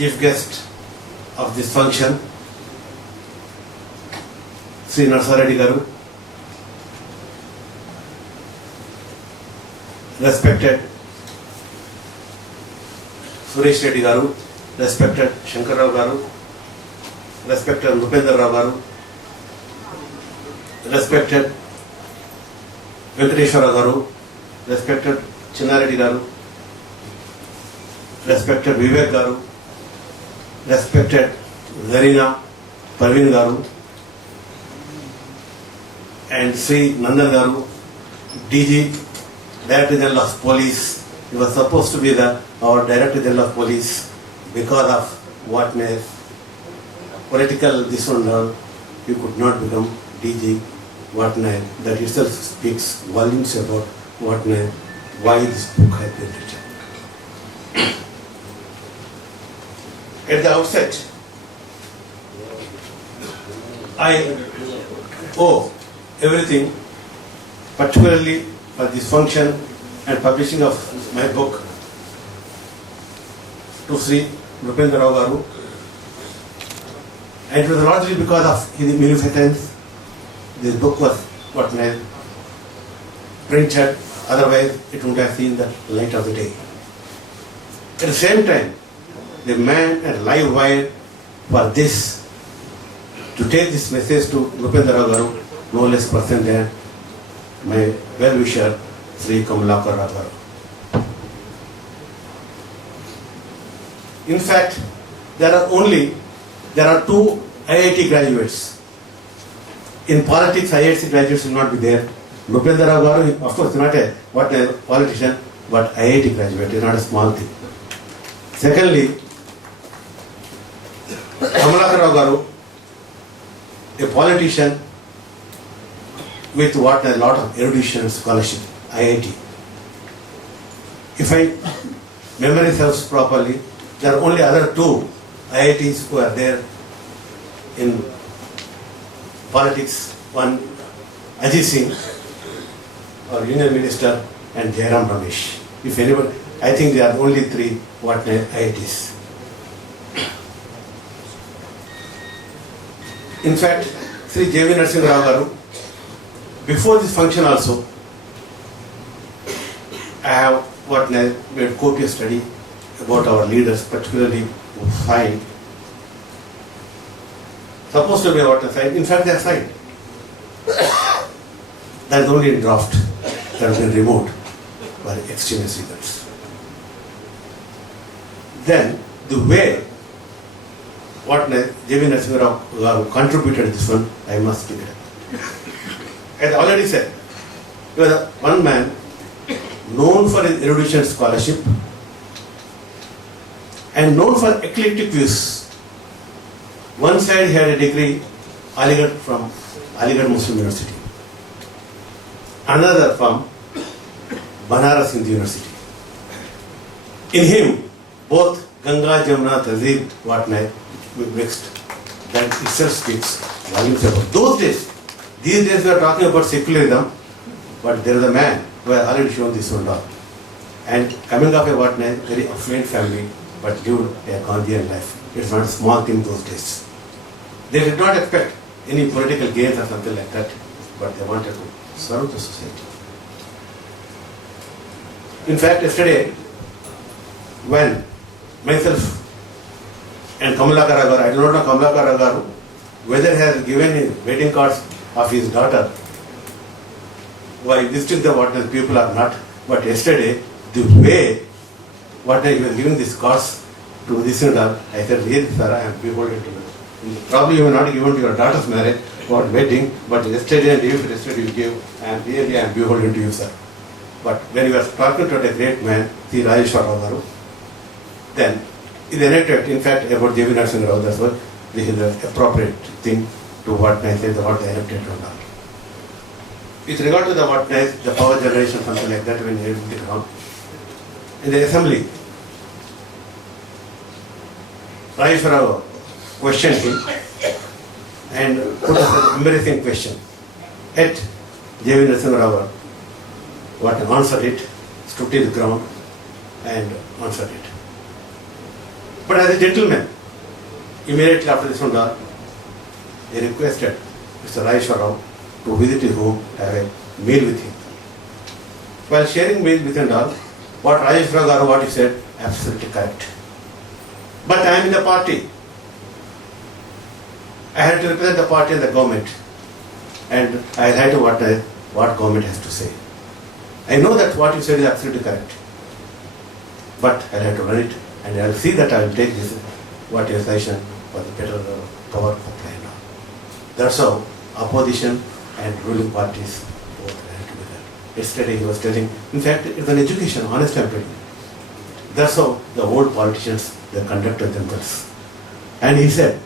chief guest of this function, Sri Reddy garu, respected Suresh Reddy garu, respected Shankar Rao garu, respected Rupendra Rao garu, respected Venkateshwara garu, respected Chinnareddy garu, respected Vivek garu, respected Zarina Parveen garu, and Sri Nandan garu, DG, Director General of Police. He was supposed to be our Director General of Police because of what political this one all, he could not become DG. What that itself speaks volumes about why this book has been written. At the outset, I owe everything, particularly for this function and publishing of my book, to Sri Rupendra Rao garu, and it was largely because of his munificence. This book was printed, otherwise it would have seen the light of the day. At the same time, the man and live wire for this, to take this message to Rupendra Rao garu, no less person than my well-wisher, Sri Kamalakar Rao garu. In fact, there are two IIT graduates. In politics, IIT graduates will not be there. Rupendra Rao garu, of course, not a politician, but IIT graduate is not a small thing. Secondly, Kamalakar Rao garu, a politician with a lot of erudition and scholarship, IIT. If my memory serves properly, there are only other two IITs who are there in politics. One, Ajit Singh, our Union Minister, and Jairam Ramesh. If anyone, I think there are only three IITs. In fact, Sri J.V. Narasimha Rao garu, before this function also, I have made copious study about our leaders, particularly who signed. Supposed to be what a sign. In fact, they are signed. That is only in draft. That has been removed by extremist reasons. Then the way J.V. Narasimha Rao contributed to this one, I must speak it. As I already said, he was one man known for his erudition scholarship and known for eclectic views. One side he had a degree from Aligarh Muslim University, another from Banaras Hindu University. In him, both Ganga, Jamuna, Tehzeeb, mixed. That itself speaks volumes about those days. These days we are talking about secularism, but there is a man who has already shown this one down. And coming of a very affluent family, but lived a Gandhian life. It's not a small thing those days. They did not expect any political gains or something like that, but they wanted to serve the society. In fact, yesterday, when myself and Kamalakar Rao garu, I do not know Kamalakar Rao garu, whether he has given his wedding cards of his daughter, why visiting the people are not, but yesterday, the way he was giving these cards to this and all, I said, really sir, I am beholden to you. Probably you were not given to your daughter's marriage or wedding, but yesterday and if yesterday you gave, and really I am beholden to you, sir. But when you were talking to the great man, Sri Rajeshwar Rao garu, then it enacted, in fact, about J.V. Narasimha Rao, that's what this is the appropriate thing to what I said, what they enacted or not. With regard to the power generation, something like that, when you did it wrong, in the assembly, Rajeshwar Rao questioned him and put us an embarrassing question. Yet, J.V. Narasimha Rao answered it, stood to the ground and answered it. But as a gentleman, immediately after this one, he requested Mr. Rajesh Rao to visit his home, have a meal with him. While sharing meal with him, what Rajesh Rao Garu, what he said, absolutely correct. But I am in the party. I had to represent the party and the government. And I had to what government has to say. I know that what you said is absolutely correct. But I have to run it, and I will see that I will take this, what your suggestion for the better power supply now. That's how opposition and ruling parties both ran together. Yesterday he was telling, in fact, it's an education, honestly I'm telling you. That's how the old politicians, they conducted themselves. And he said,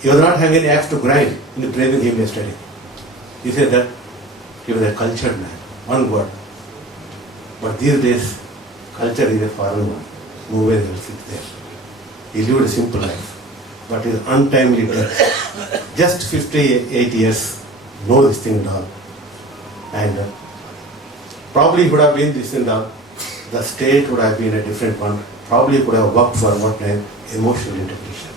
he was not having any axe to grind in praising him yesterday. He said that he was a cultured man, one word. But these days, culture is a foreign one. Nowhere else is there. He lived a simple life, but his untimely death, just 58 years, no this thing at all. And probably would have been this thing all, the state would have been a different one. Probably could have worked for what name, emotional integration.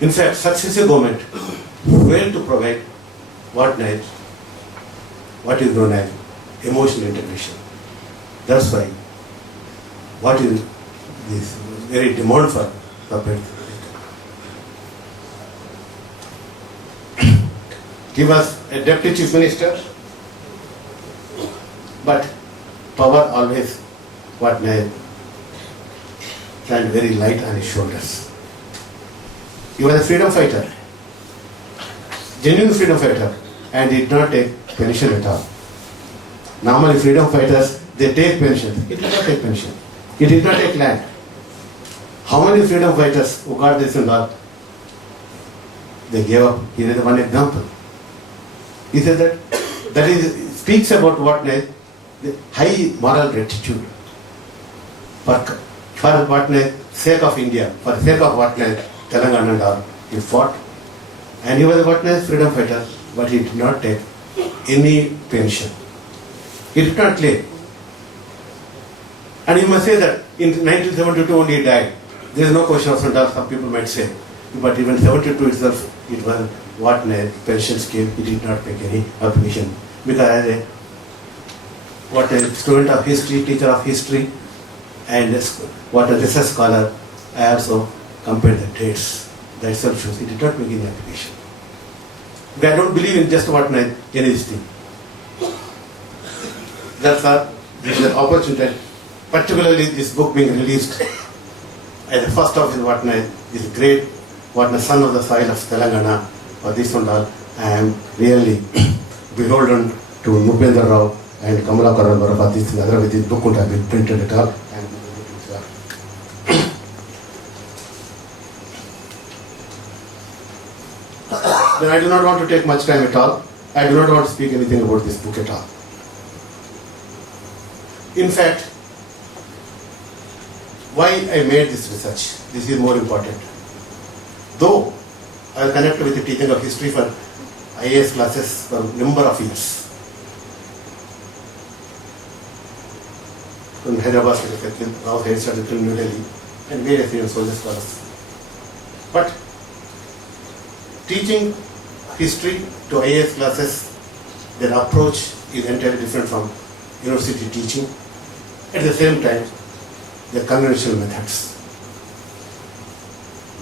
In fact, successive government failed to provide what is known as emotional integration. That's why what is this very demand for separate. Give us a deputy chief minister, but power always stand very light on his shoulders. He was a freedom fighter, genuine freedom fighter, and did not take pension at all. Normally freedom fighters, they take pension. He did not take pension. He did not take land. How many freedom fighters who got this and that, they gave up. Here is one example. He said that speaks about the high moral gratitude for what sake of India, for the sake of Telangana and all. He fought, and he was a freedom fighter, but he did not take any pension. He did not claim. And you must say that in 1972 only he died. There is no question of that, some people might say. But even 72 itself, it was pension scheme, he did not make any application. Because as a student of history, teacher of history, and what a research scholar, I also compared the dates. That itself shows he did not make any application. But I don't believe in just any thing. That's this is an opportunity, particularly this book being released as the first of his this great son of the soil of Telangana, for this and all. I am really beholden to Nupendra Rao and Kamala Karan for this and other with this book would have been printed at all. Then I do not want to take much time at all. I do not want to speak anything about this book at all. In fact, why I made this research, this is more important. Though I will connect with the teaching of history for IAS classes for a number of years. From Hyderabad, now head started to New Delhi, and various years soldier scholars. But teaching history to IAS classes, their approach is entirely different from university teaching. At the same time, the conventional methods.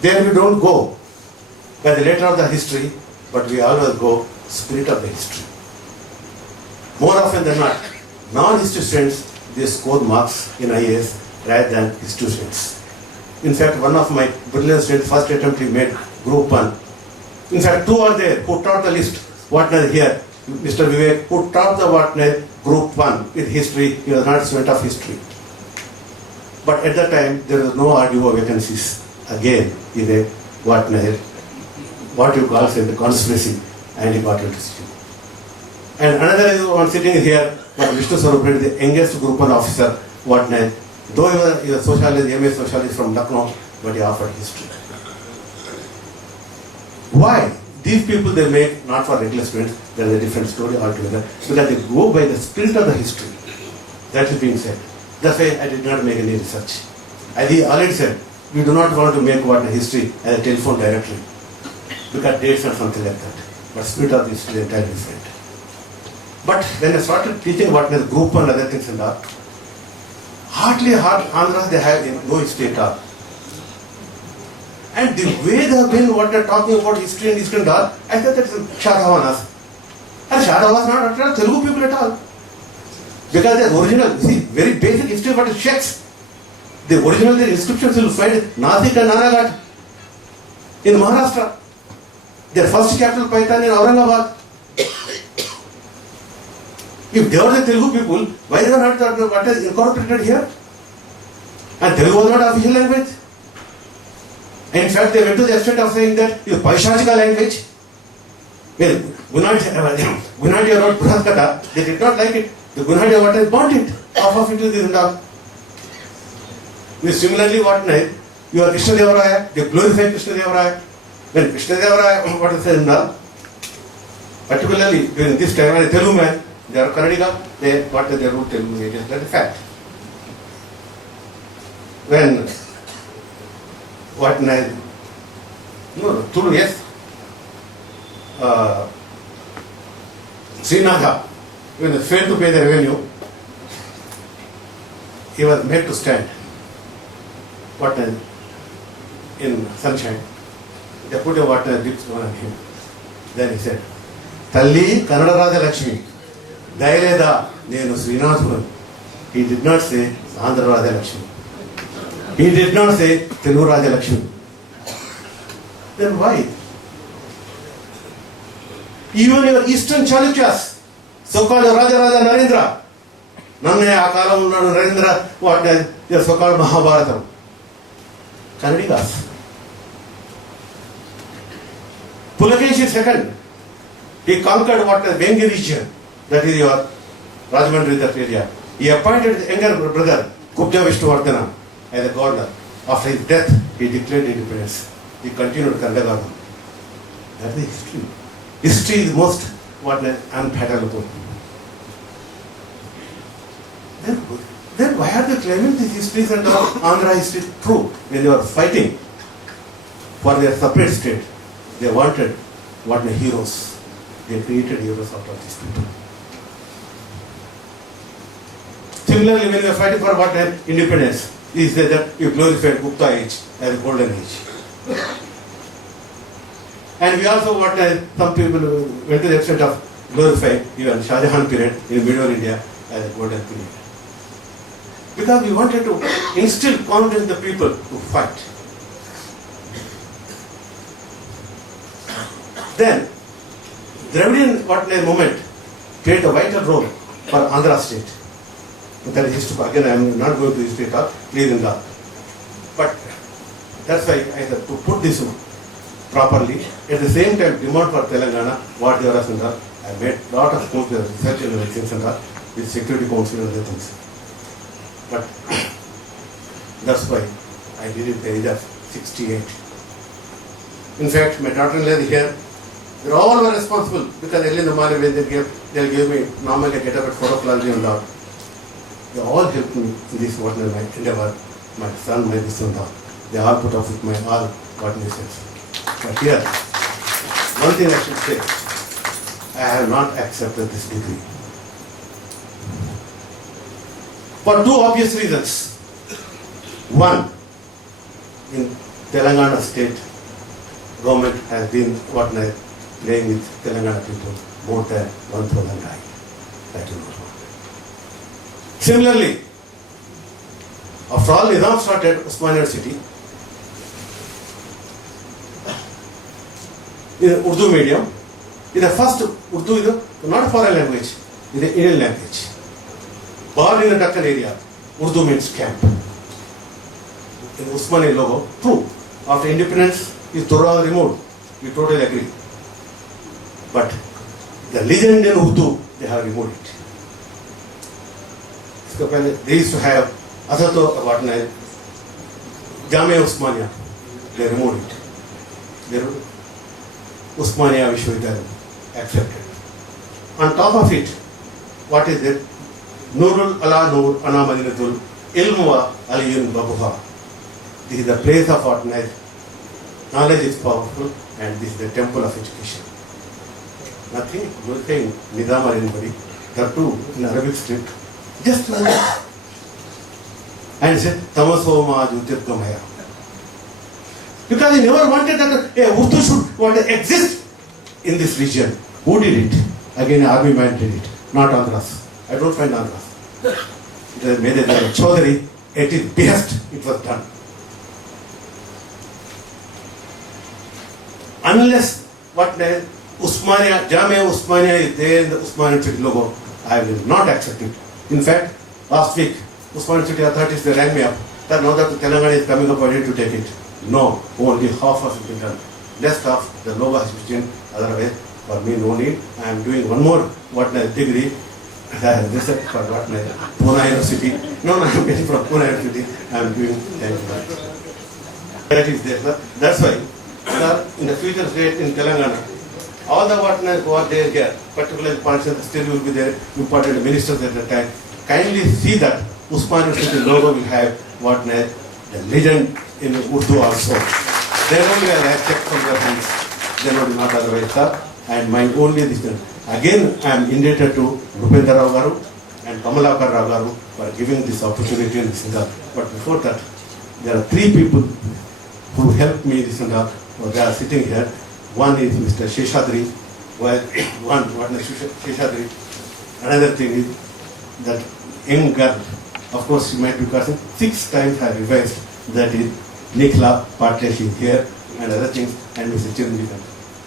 There we don't go by the letter of the history, but we always go spirit of the history. More often than not, non-history students, they score marks in IAS rather than history students. In fact, one of my brilliant students, first attempt he made group 1. In fact, 2 are there who taught the list. Here, Mr. Vivek, who taught the group 1 in history, he was not a student of history. But at that time, there was no RDO vacancies. Again, is a what you call the conspiracy, and he got into history. And another one sitting here, Vishnu Sarup, the youngest group 1 officer, though he was a socialist, MA socialist from Lucknow, but he offered history. Why? These people they make not for regular students, there is a different story altogether, because they go by the spirit of the history. That is being said. That's why I did not make any research. As he already said, we do not want to make what history as a telephone directory, because dates and something like that. But spirit of the history is entirely different. But when I started teaching what is group and other things and all, hardly Andhras they have in no history at all. And the way they have been what they are talking about history and all, I thought that is Shadhavanas. And Shadhavas not at all Telugu people at all. Because the original, see, very basic history what is checks. The original the inscriptions you will find Nasik and Nanagat in Maharashtra. Their first capital Paitan in Aurangabad. If they were the Telugu people, why they were not what is incorporated here? And Telugu was not official language. In fact, they went to the extent of saying that it is Paishachika language. Well, Gunadiya wrote Brahatkata, they did not like it. The Gunadiya what has burnt it. Half of it is this and all. Similarly, what now? You are Krishna Deva Raya, they glorify Krishna Deva Raya. When Krishna Deva Raya, what is said now? Particularly during this time, when a Telugu man, they are Kannadiga, they what they wrote Telugu, it is that a fact. When what now? No, Tulu, yes. Srinaga, when they failed to pay the revenue, he was made to stand. What in sunshine. They put a water dips on him. Then he said, Talli Kannada Raja Lakshmi, Daileda Nenu Srinathun. He did not say Andhra Raja Lakshmi. He did not say Telugu Raja Lakshmi. Then why? Even your Eastern Chalukyas, so-called Raja Narendra, Nanne Akalam Narendra, what their so-called Mahabharata. Kannadigas. Pulakeshi II, he conquered what the Vengi region, that is your Rajahmundry, that area. He appointed his younger brother, Kubja Vishnuvardhana, as a governor. After his death, he declared independence. He continued Kannada. That is history. History is most what unfathomable. Then why are they claiming these histories and all Andhra history true when they were fighting for their separate state? They wanted what the heroes. They created heroes out of these people. Similarly, when we are fighting for what independence, is that you glorified Gupta age as a golden age. And we also what some people went to the extent of glorifying even Shah Jahan period in medieval India as a golden period. Because we wanted to instill confidence in the people to fight. Then, Dravidian movement played a vital role for Andhra state. That is history. Again, I am not going to history talk, please in that. But that's why I have to put this properly. At the same time, demand for Telangana, what they are asking, I made a lot of research and things and with Security Council and other things. But that's why I did it at the age of 68. In fact, my daughter-in-law is here. They all were responsible because early in the morning when they'll give me normally I get up at 4 o'clock and all. They all helped me in this what my endeavor, my son, my this and all. They all put up with my all coordinations. But here, one thing I should say, I have not accepted this degree. For two obvious reasons. One, in Telangana state, government has been playing with Telangana people more than 1,000 times. That is not one. Similarly, after all Nizam started Osman University, in Urdu medium, in the first Urdu is not a foreign language, it is an Indian language. Born in the Deccan area, Urdu means camp. In Usmani logo, true. After independence, is Torah removed. We totally agree. But the legend in Urdu, they have removed it. They used to have Asato Avatna, Jamia Usmania. They removed it. They Usmania Vishwavidyalaya accepted. On top of it, what is it? Nurul ala nur ana madinatul ilmuwa aliyun babuha. This is the place of what knowledge is powerful, and this is the temple of education. Nothing, no saying Nizam or anybody, that too in Arabic script. Just like that. And he said, Tamaso ma Jyotirgamaya. Because he never wanted that Urdu should want to exist in this region. Who did it? Again, army man did it, not Andhras. I don't find Andhras. It was made a Chaudhary. At his behest, it was done. Unless what Usmania, Jamia Usmania is there in the Usmania City logo, I will not accept it. In fact, last week, Usmania City authorities, they rang me up that now that Telangana is coming up, I need to take it. No, only half of it is done. Rest of the logo has been changed. Otherwise, for me, no need. I am doing one more degree. I have research for Pune University. No, I am getting from Pune University. I am doing that is there. That's why, sir, in the future state in Telangana, all the whatness who are there here, particularly participants still will be there, important ministers at the time. Kindly see that Usmania City logo will have whatness, the legend in Urdu also. Then only I have checked from their hands. Then only not otherwise, sir. And my only this thing. Again, I am indebted to Rupendra Rao Garu and Kamalakar Rao Garu for giving this opportunity in this and that. But before that, there are three people who helped me this and that. They are sitting here. One is Mr. Sheshadri, Sheshadri. Another thing is that young girl, of course she might be cursing, 6 times I revised, that is Nikla Patle, she is here, and other things, and Mr. Chiranjeev.